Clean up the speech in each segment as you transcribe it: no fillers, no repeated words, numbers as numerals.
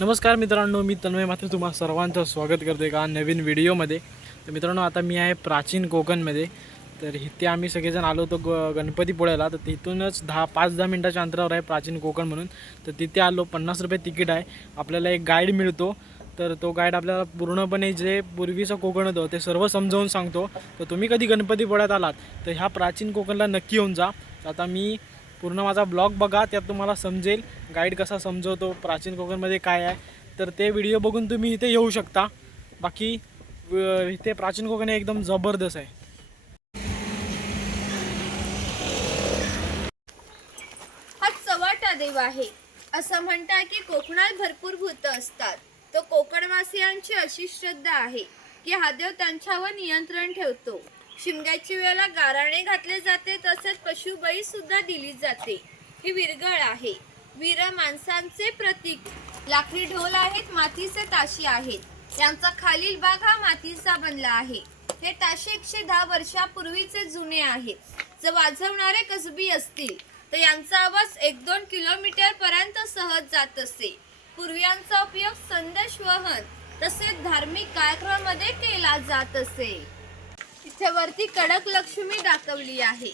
नमस्कार मित्रांनो, मी तन्मय मात्र तुम्हा सर्वांचं स्वागत करते का नवीन व्हिडिओमध्ये। तर मित्रांनो, आता मी आहे प्राचीन कोकणमध्ये। तर इथे आम्ही सगळेजण आलो होतो गणपतीपुळ्याला। तर तिथूनच 5-10 मिनिटाच्या अंतरावर आहे प्राचीन कोकण म्हणून। तर तिथे आलो, 50 रुपये तिकीट आहे। आपल्याला एक गाईड मिळतो, तर तो गाईड आपल्याला पूर्णपणे जे पूर्वीचं कोकण होतं ते सर्व समजावून सांगतो। तर तुम्ही कधी गणपतीपुळ्यात आलात तर ह्या प्राचीन कोकणला नक्की येऊन जा। आता मी पूर्ण माझा ब्लॉग बघा, त्यात तुम्हाला समजेल गाईड कसा समजवतो, प्राचीन कोकणमध्ये काय आहे। तर ते व्हिडिओ बघून तुम्ही इथे येऊ शकता। बाकी इथे प्राचीन कोकण एकदम जबरदस्त आहे। हा चव्हाटा देव आहे। असं म्हणतात की कोकणात भरपूर भूत असतात। तो कोकणवासियांची अशी श्रद्धा आहे की हा देव त्यांच्यावर नियंत्रण ठेवतो। शिमग्याच्या वेळेला गाराणे घातले जाते, तसेच पशुबळी सुद्धा दिली जाते। ही विरगळ आहे। वीर माणसांचे प्रतीक। लाकडी ढोल आहेत, मातीचे ताशी आहेत। यांचा खालील भाग हा मातीचा बनला आहे। हे ताशे 110 वर्षापूर्वीचे जुने आहेत। जर वाजवणारे कसबी असतील तर यांचा आवाज 1-2 किलोमीटर पर्यंत सहज जात असे। पूर्वी यांचा उपयोग संदेश वहन तसेच धार्मिक कार्यक्रमामध्ये केला जात असे। इथे वरती कडक लक्ष्मी दाखवली आहे।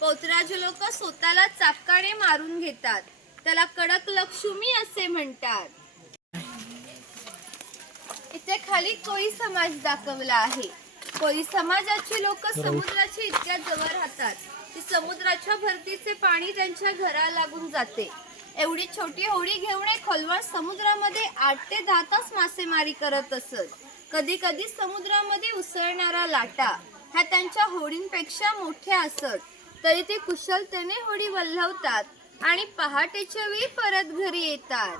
पोतराज लोक स्वतःला चापकाने मारून घेतात, त्याला कडक लक्ष्मी असे म्हणतात। इथे खाली कोळी समाज दाखवला आहे। कोळी समाजाची लोक समुद्राच्या इतक्या जवळ राहतात की समुद्राच्या भरतीचे पाणी त्यांच्या घराला लागून जाते। एवढी छोटी होडी घेऊन एक खोलवर समुद्रामध्ये 8 ते 10 तास मासेमारी करत असत। कधी कधी समुद्रामध्ये उसळणारा लाटा ह्या त्यांच्या होडींपेक्षा मोठ्या असत, तरी ते कुशलतेने होडी वल्हवतात आणि पहाटेच्या वेळी परत घरी येतात।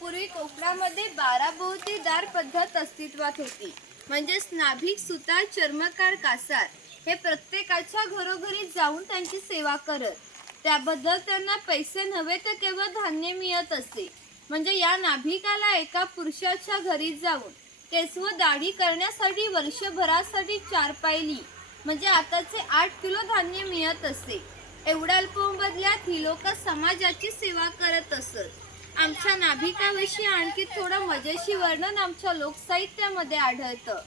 पूर्वी कोकणामध्ये 12 भोवतीदार पद्धत अस्तित्वात होती। म्हणजेच नाभिक, सुतार, चर्मकार, कासार हे प्रत्येकाच्या घरोघरी जाऊन त्यांची सेवा करत। त्याबद्दल त्यांना पैसे नव्हे तर केवळ धान्य मिळत असे। म्हणजे या नाभिकाला एका पुरुषाच्या घरी जाऊन केस व दाढी करण्यासाठी वर्षभरासाठी 4 पायली म्हणजे आताचे 8 किलो धान्य मिळत असे। एवढ्या अल्प मोबदल्यात ही लोक समाजाची सेवा करत असत। आमच्या नाभिकाविषयी आणखी थोडं मजेशीर वर्णन आमच्या लोकसाहित्यामध्ये आढळतं।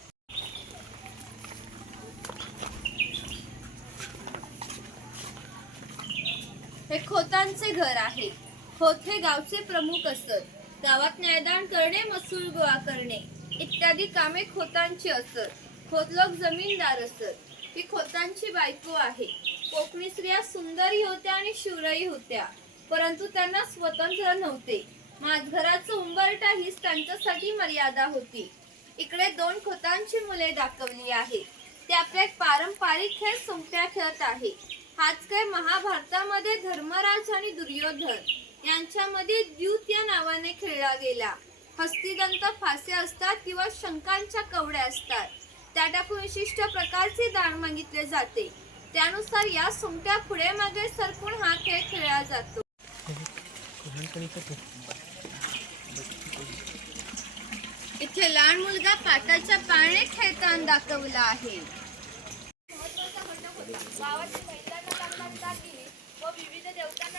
हे खोतांचे घर आहे। खोत हे गावचे प्रमुख असत। गावात न्यायदान करणे, महसूल गोळा करणे इत्यादी कामे खोतांची असत। खोत लोक जमीनदार असत। ही खोतांची बायको आहे। कोकणी स्त्रिया सुंदरही होत्या आणि शूरही होत्या, परंतु त्यांना स्वतंत्र नव्हते। माझघराचं उंबरठा हीच त्यांच्यासाठी मर्यादा होती। इकडे 2 खोतांची मुले दाखवली आहे। ते आपल्या पारंपरिक खेळ सोंगट्या खेळत आहे। हाच खेळ महाभारतामध्ये धर्मराज आणि दुर्योधन यांच्यामध्ये द्यूत या नावाने खेळला गेला। हस्तिदंत फासे असतात किंवा शंखांच्या कवड्या असतात, त्या टाकून विशिष्ट प्रकारचे दान मागितले जाते। त्यानुसार या सोंगट्या पुढे मागे सरकून हा खेळ खेळला जातो। इथे लहान मुलगा पाटाच्या पाळणे खेळताना दाखवला आहे।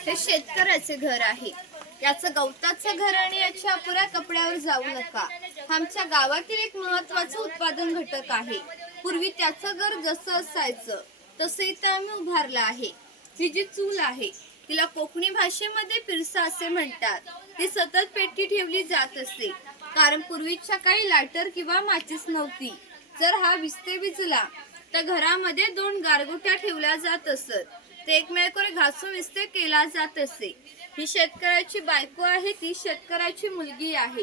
हे शेतकऱ्याचे घर आहे। याचं गवताचं घर आणि याच्या अपुऱ्या कपड्यावर जाऊ नका। आमच्या गावातील एक महत्त्वाचं उत्पादन घटक आहे। पूर्वी त्याचं घर जसं असायचं तसं इथं आम्ही उभारलं आहे। ही जी चूल आहे तिला कोकणी भाषेमध्ये पिरसा असे म्हणतात। ती सतत पेटी ठेवली जात असते, कारण पूर्वीच्या काळी लायटर किंवा माचीस नव्हती। जर हा विजला तर घरामध्ये 2 गारगोट्या ठेवल्या जात असत, ते एकमेकांवर घासून विस्ते केला जात असे। ही शेतकऱ्याची बायको आहे, ती शेतकऱ्याची मुलगी आहे।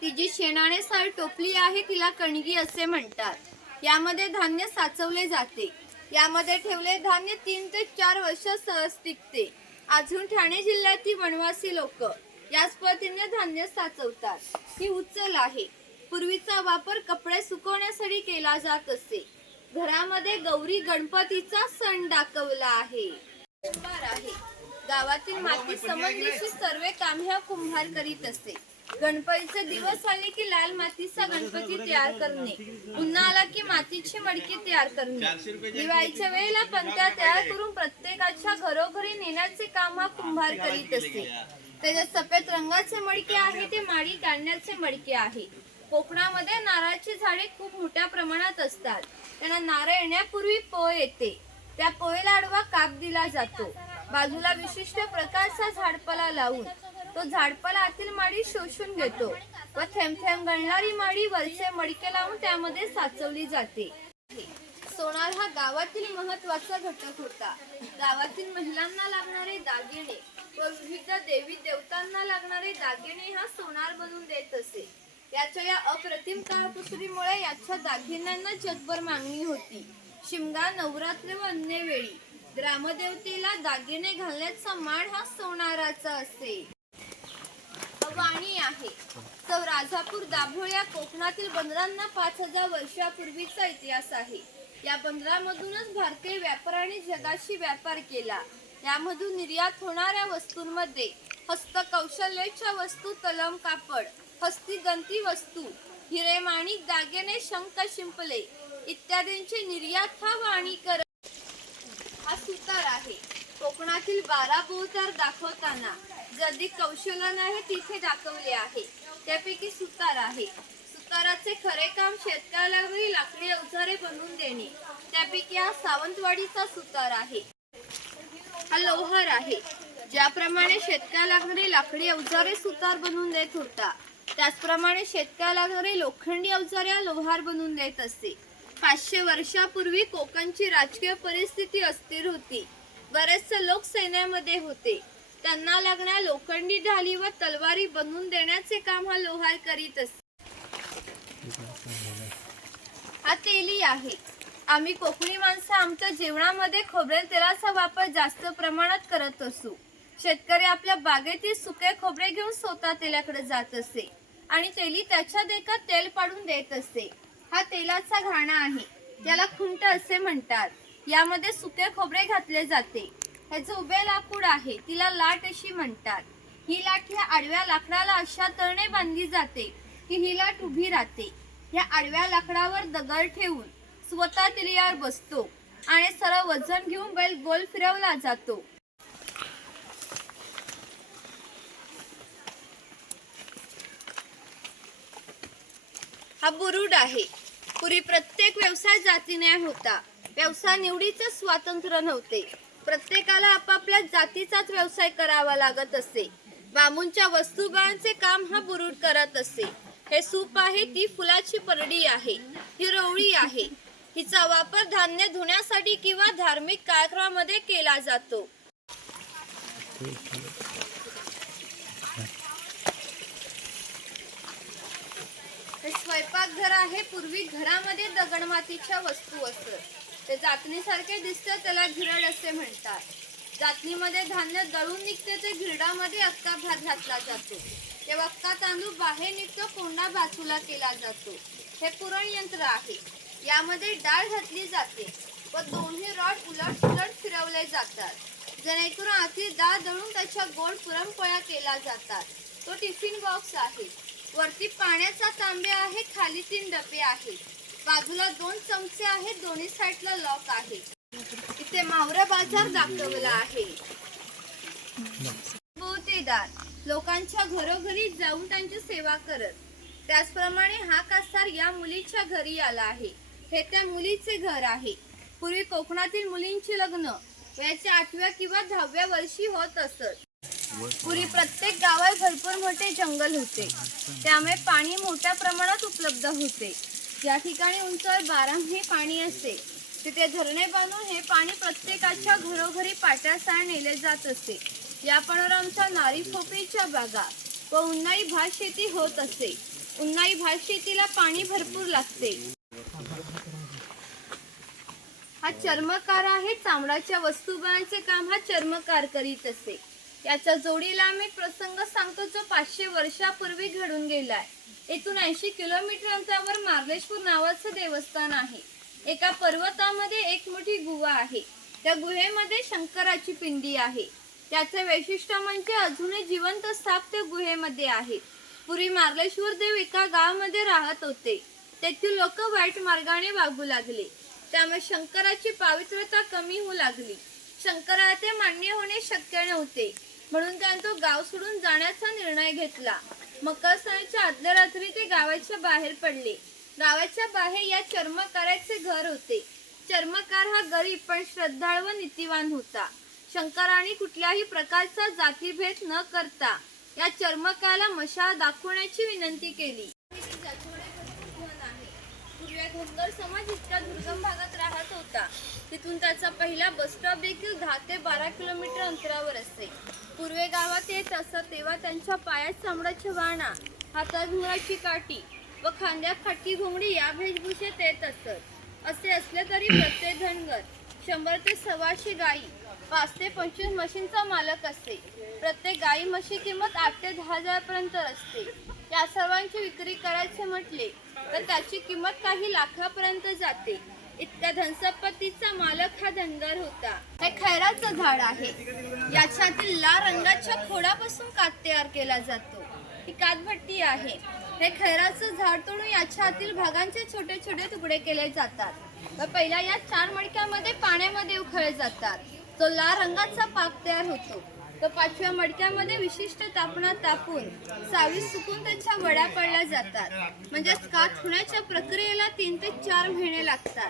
ती जी शेणाने सार टोपली आहे तिला कणगी असे म्हणतात। यामध्ये धान्य साचवले जाते। यामध्ये ठेवले धान्य 3 ते 4 वर्ष सहज टिकते। अजून ठाणे जिल्ह्यातील वनवासी लोक याच पद्धतीने धान्य साचवतात। ही उचल आहे। पूर्वीचा वापर कपडे सुकवण्यासाठी केला जात असे। घरामध्ये गौरी गणपतीचा सण दाखवला आहे। कुंभार आहे। गावातील माती समजण्याची सर्व काम हा कुंभार करीत असे। गणपतीचे दिवस आले की लाल मातीचा गणपती तयार करणे, पुन्हा आला की मातीची मडकी तयार करणे, दिवाळीच्या वेळेला पंत्या तयार करून प्रत्येकाच्या घरोघरी नेण्याचे काम हा कुंभार करीत असे। त्याच्यात सफेद रंगाचे मडके आहे ते माडी काढण्याचे मडके आहे. कोकणामध्ये नारळाची झाडे खूप मोठ्या प्रमाणात असतात. त्यांना नारळ येण्यापूर्वी पोळ येते. त्या पोळीला आडवा काप दिला जातो. बाजूला विशिष्ट प्रकारचा झाडपाला लावून तो झाडपाला आतील माडी शोषून घेतो व थेंब थेंब गळणारी माडी वरचे मडके लावून त्यामध्ये साचवली जाते. सोनार हा गावातील महत्वाचा घटक होता. गावातील महिलांना लागणारे दागिने व विविध देवी देवतांना लागणारे दागिने हा सोनार बनवून देत असे. याच्या या अप्रतिम काळकुसरीमुळे याच्या दागिन्यांना जगभर मागणी होती. शिमगा, नवरात्र व अन्य वेळी ग्रामदेवतेला दागिने घालण्याचा मान हा सोनाराचा असे. वाणी आहे. सौ राजापूर दाभोळ या कोकणातील बंदरांना 5000 वर्षापूर्वीचा इतिहास आहे. या बंदरामधूनच भारतीय व्यापाऱ्यांनी जगाशी व्यापार केला. यामधून निर्यात होणाऱ्या वस्तूंमध्ये हस्तकौशल्याच्या वस्तू, तलम कापड, हस्तिगंती वस्तू, हिरे माणिक दागिने, शंख शिंपले इत्यादींची निर्यात हा वाणीकर हा सुतार आहे. कोकणातील 12 भूतार दाखवताना जदिक कौशल्य नाही तिथे दाखवले आहे. त्यापैकी सुतार आहे. सुताराचे खरे काम शेतकऱ्याला लाकडी अवजारे बनवून देणे. त्यापैकी हा सावंतवाडीचा सुतार आहे. हा लोहार आहे. ज्याप्रमाणे शेतकऱ्याला लागणारी लाकडी अवजारे सुतार बनवून देत होता, त्याचप्रमाणे शेतकऱ्याला लागणारी लोखंडी अवजारे हा लोहार बनवून देत असे. 500 वर्षापूर्वी कोकणची राजकीय परिस्थिती अस्थिर होती. बरेचसे लोक सैन्यामध्ये होते. त्यांना लागणाऱ्या लोखंडी ढाली व तलवारी बनवून देण्याचे काम हा लोहार करीत असे. हा तेली आहे. आम्ही कोकणी माणसं आमच्या जेवणामध्ये खोबरेल तेलाचा वापर जास्त प्रमाणात करत असू. शेतकरी आपल्या बागेतील सुके खोबरे घेऊन स्वतः तेलाकडे जात असे आणि तेली त्याच्या देकात तेल पाडून देत असे. हा तेलाचा घाणा आहे. याला खुंट असे म्हणतात. यामध्ये सुके खोबरे घातले जाते. ह्याचे उभे लाकूड आहे. तिला लाट अशी म्हणतात. ही लाट ह्या आडव्या लाकडाला अशा तऱ्हेने बांधली जाते की ही लाट उभी राहते. ह्या आडव्या लाकडावर दगड ठेवून स्वतः तिल्यावर बसतो आणि सरळ वजन घेऊन बैल गोल फिरवला जातो. हा बुरुड आहे. पूर्वी प्रत्येक व्यवसाय जातीने होता. व्यवसाय निवडीचे स्वातंत्र्य नव्हते. प्रत्येकाला आपापल्या जातीचाच व्यवसाय करावा लागत असे. बांबूच्या वस्तूबांचे काम हा बुरुड करत असे. हे सूप आहे. ती फुलाची परडी आहे. ही रोवळी आहे. हिचा वापर धान्य धुण्यासाठी किंवा धार्मिक कार्यक्रमामध्ये केला जातो. हे स्वयंपाकघर आहे. पूर्वी घरामध्ये दगडमातीच्या वस्तू असत. ते जातनीसारखे दिसते, त्याला घिरड असे म्हणतात. जातनीमध्ये धान्य दळून निघते ते घिरडामध्ये अक्का भात घातला जातो. तेव्हा अक्का तांदूळ बाहेर निघतो, कोंडा बाजूला केला जातो. हे पुरण यंत्र आहे. यामध्ये डाळ घातली जाते व दोन्ही रॉड उलट उलट फिरवले जातात, जेणेकरून आतील डाळ दळून त्याच्या गोड पुरणपोळ्या केल्या जातात. तो टिफिन बॉक्स आहे. वरती पाण्याचा तांबे आहे. खाली 3 डबे आहेत. बाजूला 2 चमचे आहेत. दोन्ही साईडला लॉक आहे. इथे मावरा बाजार दाखवला आहे. बहुतेदार लोकांच्या घरोघरी जाऊन त्यांची सेवा करत. त्याचप्रमाणे हा कासार या मुलीच्या घरी आला आहे. हे त्या मुलीचे घर आहे. पूर्वी कोकणातील मुलींची लग्न वयाच्या 8व्या किंवा 10व्या वर्षी होत असत. पूर्वी प्रत्येक गावात भरपूर मोठे जंगल होते. त्यामुळे पाणी मोठ्या प्रमाणात उपलब्ध होते. ज्या ठिकाणी उंचावर 12 पाणी असते तिथे धरणे बांधून हे पाणी प्रत्येकाच्या घरोघरी पाट्यासह नेले जात असे. या पाण्यावर नारी खोपरीच्या बागा व उन्हाळी भात शेती होत असे. उन्हाळी भात शेतीला पाणी भरपूर लागते. हा चर्मकार आहे. चामड्याच्या वस्तू बनवण्याचे काम हा चर्मकार करीत असे. याच्या जोडीला आम्ही प्रसंग सांगतो जो 500 वर्षापूर्वी घडून गेलाय. येथून 80 किलोमीटर अंतरावर मार्लेश्वर नावाचं देवस्थान आहे. एका पर्वतामध्ये एक मोठी गुहा आहे. त्या गुहेमध्ये शंकराची पिंडी आहे. त्याचे वैशिष्ट्य म्हणजे अजूनही जिवंत साप त्या गुहेमध्ये आहे. पूर्वी मार्लेश्वर देव एका गावामध्ये राहत होते. तेथील लोक वाईट मार्गाने वागू लागले. त्यामुळे शंकराची पवित्रता कमी होऊ लागली. शंकराला ते मान्य होणे शक्य नव्हते. म्हणून त्याने तो गाव सोडून जाण्याचा निर्णय घेतला. मकर सणाच्या आदल्या रात्री ते गावाच्या बाहेर पडले. गावाच्या बाहेर या चर्मकाराचे घर होते. चर्मकार हा गरीब पण श्रद्धाळू व नीतिवान होता. शंकराने कुठल्याही प्रकारचा जातीभेद न करता या चर्मकाराला मशाल दाखवण्याची विनंती केली. पूर्वी धनगर समाज इतक्या दुर्गम भागात राहत होता. तिथून त्याचा पहिला बस स्टॉप देखील 10 ते 12 किलोमीटर अंतरावर असते. पूर्वे गावात येत असत तेव्हा त्यांच्या पायात चामड्याच्या वाणा, हातात घुंगराची काठी व खांद्यात फाटकी घोंगडी या वेशभूषेत येत असत. असे असले तरी प्रत्येक धनगर 100 ते 125 गायी, 5 ते 25 म्हशींचा मालक असते. प्रत्येक गायी म्हशी किंमत 8 ते 10 हजारापर्यंत असते. या सर्वांची विक्री करायचे म्हटले तर त्याची किंमत काही लाखापर्यंत जाते. इतक्या धनसंपत्तीचा मालक हा धनगर होता. हे खैराचं झाड आहे. याच्यातील लाल रंगाच्या खोडापासून कात तयार केला जातो. ही कातभट्टी आहे. हे खैराचं झाड तोडून याच्या आतील भागांचे छोटे छोटे तुकडे केले जातात व पहिल्या या 4 मडक्यामध्ये पाण्यामध्ये उकळले जातात. तो लाल रंगाचा पाक तयार होतो. तर 5व्या मडक्यामध्ये विशिष्ट तापणात तापून सावलीत सुकून त्याच्या वड्या पडल्या जातात. म्हणजेच कात होण्याच्या प्रक्रियेला 3 ते 4 महिने लागतात.